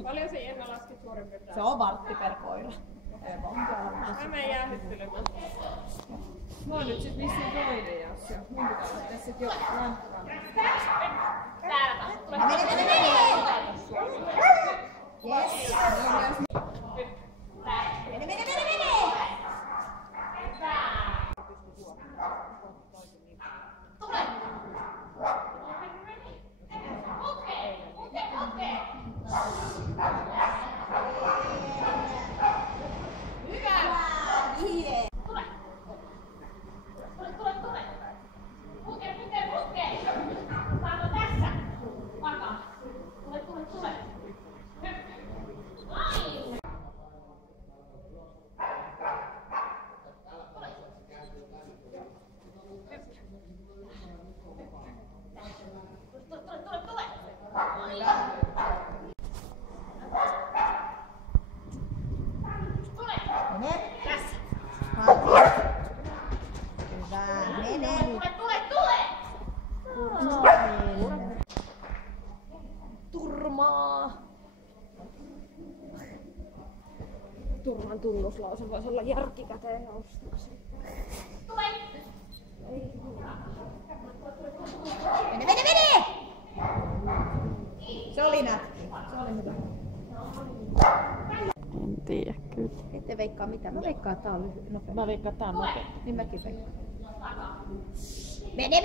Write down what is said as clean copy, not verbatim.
Paljon se Jenna laski suurin piirtein? Se on vartti per koira. Mä menen jäähyttelemään. Mä oon nyt sit vissiin toinen jakso. Mun pitää lähteä sit jo lankkaan. Täällä. Yes. Mene. Turmaa. Turhan tunnuslause voisi olla järkikäteen joustaksi. Mene! Se oli nätti. Se oli hyvä. En tiedä kyllä. Ette veikkaa mitään. Mä veikkaan, että tää on nopea. Mä veikkaan, tää on nopea. Niin mäkin veikkaan. Mene!